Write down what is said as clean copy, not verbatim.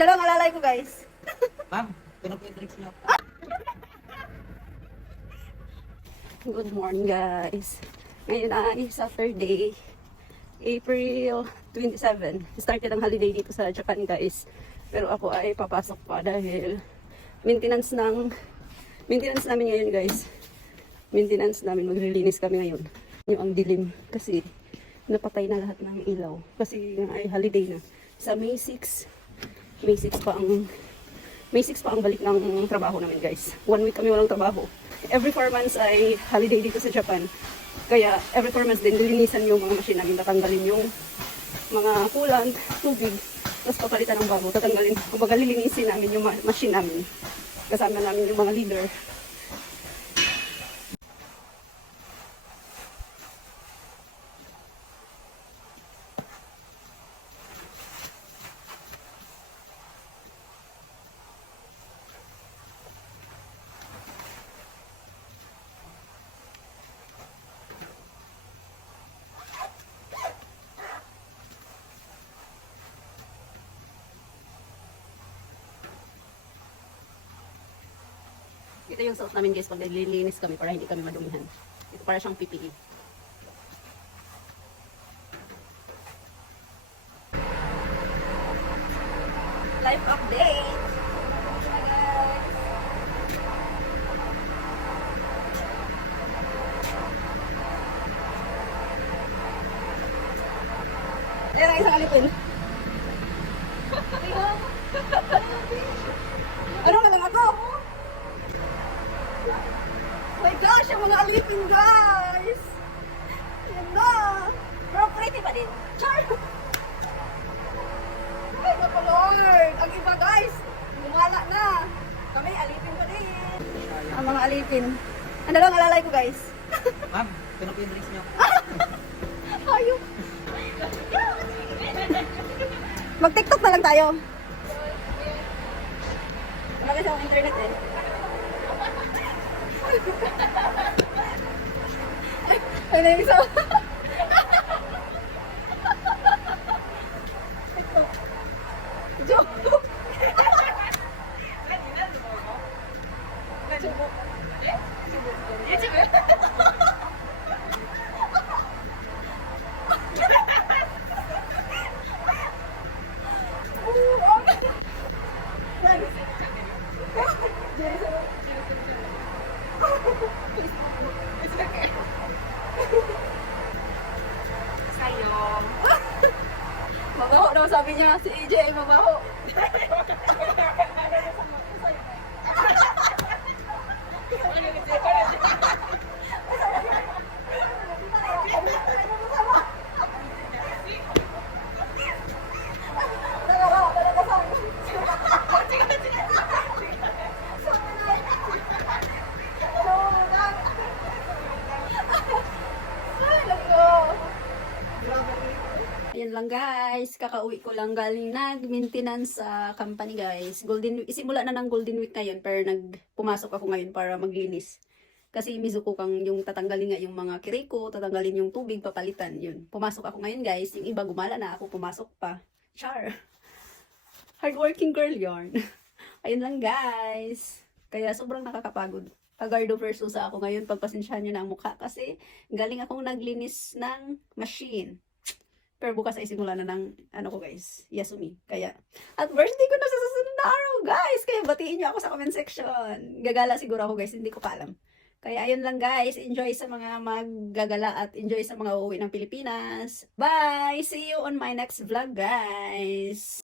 Dalawang alalay ko, guys. Ma'am, ano po yung drinks niyo? Good morning, guys. Ngayon ay Saturday, April 27. Started ang holiday dito sa Japan, guys. Pero ako ay papasok pa dahil maintenance namin ngayon, guys. Maintenance namin, maglilinis kami ngayon. Yung ang dilim kasi napatay na lahat ng ilaw. Kasi ay holiday na. Sa May 6 pa ang balik ng trabaho namin, guys. 1 week kami walang trabaho. Every 4 months ay holiday dito sa Japan. Kaya every 4 months din lilinisan yung mga machine namin, tatanggalin yung mga coolant, tubig, tapos papalitan ng bago, tatanggalin, kumbaga lilinisin namin yung machine namin. Kasama namin yung mga leader. Ito yung suot namin, guys, pag naglilinis kami para hindi kami madumihan. Ito para siyang PPE. Life update! Ayan ang isang alipin. Ano na lang ako? My gosh, ang mga alipin, guys! Yan na! Pero pretty pa din. Char! Ay, naku Lord! Ang iba, guys, lumala na. Kami, alipin pa din. Ang mga alipin. Ano lang alalay ko, guys? Ma'am, ano po yung drinks niyo? Ayun. Mag-TikTok na lang tayo. Wala kasi akong internet eh. Ay, na yung isa. Joke. Sayang. Mabaho daw sabi niya, si AJ ay mabaho. Ayan lang, guys, kakauwi ko lang galing nag-maintenance sa company, guys. Isimula na ng Golden Week ngayon, pero pumasok ako ngayon para maglinis. Kasi Mizuko kang yung tatanggalin nga yung mga kiriko, tatanggalin yung tubig, papalitan, yun. Pumasok ako ngayon, guys. Yung iba gumala na ako, pumasok pa. Char! Hardworking girl yarn. Ayun lang, guys. Kaya sobrang nakakapagod. Pagardo versus ako ngayon, pagpasensyahan nyo na ang mukha kasi galing akong naglinis ng machine. Pero bukas ay simula na ng, guys, Yasumi. Kaya, at birthday ko na sa susunod na araw, guys. Kaya batiin nyo ako sa comment section. Gagala siguro ako, guys. Hindi ko pa alam. Kaya ayun lang, guys. Enjoy sa mga maggagala at enjoy sa mga uuwi ng Pilipinas. Bye! See you on my next vlog, guys.